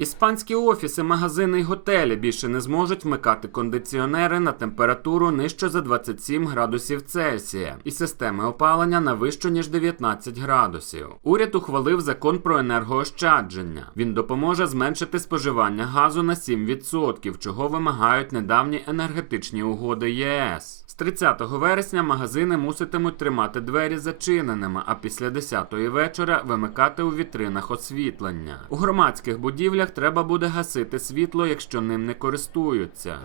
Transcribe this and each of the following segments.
Іспанські офіси, магазини й готелі більше не зможуть вмикати кондиціонери на температуру нижче за 27 градусів Цельсія і системи опалення на вищу ніж 19 градусів. Уряд ухвалив закон про енергоощадження. Він допоможе зменшити споживання газу на 7%, чого вимагають недавні енергетичні угоди ЄС. З 30 вересня магазини муситимуть тримати двері зачиненими, а після 10-ї вечора вимикати у вітринах освітлення. У громадських будівлях треба буде гасити світло, якщо ним не користуються.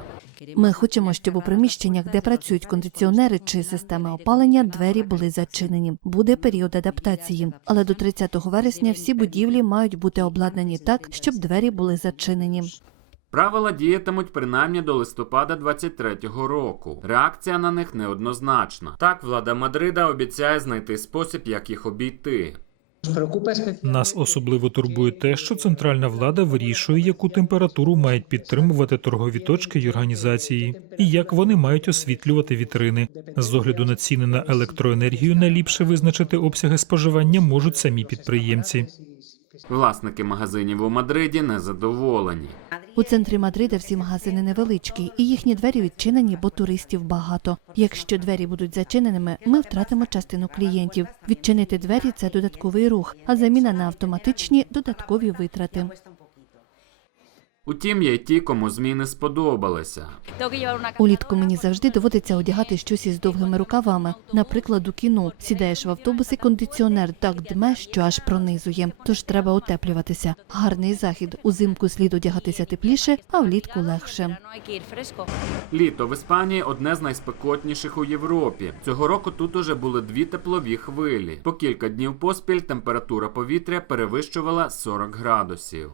Ми хочемо, щоб у приміщеннях, де працюють кондиціонери чи системи опалення, двері були зачинені. Буде період адаптації, але до 30 вересня всі будівлі мають бути обладнані так, щоб двері були зачинені. Правила діятимуть принаймні до листопада 23-го року. Реакція на них неоднозначна. Так, влада Мадрида обіцяє знайти спосіб, як їх обійти. Нас особливо турбує те, що центральна влада вирішує, яку температуру мають підтримувати торгові точки й організації, і як вони мають освітлювати вітрини. З огляду на ціни на електроенергію найліпше визначити обсяги споживання можуть самі підприємці. Власники магазинів у Мадриді незадоволені. У центрі Мадрида всі магазини невеличкі, і їхні двері відчинені, бо туристів багато. Якщо двері будуть зачиненими, ми втратимо частину клієнтів. Відчинити двері це додатковий рух, а заміна на автоматичні додаткові витрати. Утім, є й ті, кому зміни сподобалися. Улітку мені завжди доводиться одягати щось із довгими рукавами. Наприклад, у кіно сідаєш в автобус і кондиціонер так дме, що аж пронизує. Тож треба утеплюватися. Гарний захід. Узимку слід одягатися тепліше, а влітку легше. Літо в Іспанії одне з найспекотніших у Європі. Цього року тут уже були дві теплові хвилі. По кілька днів поспіль температура повітря перевищувала 40 градусів.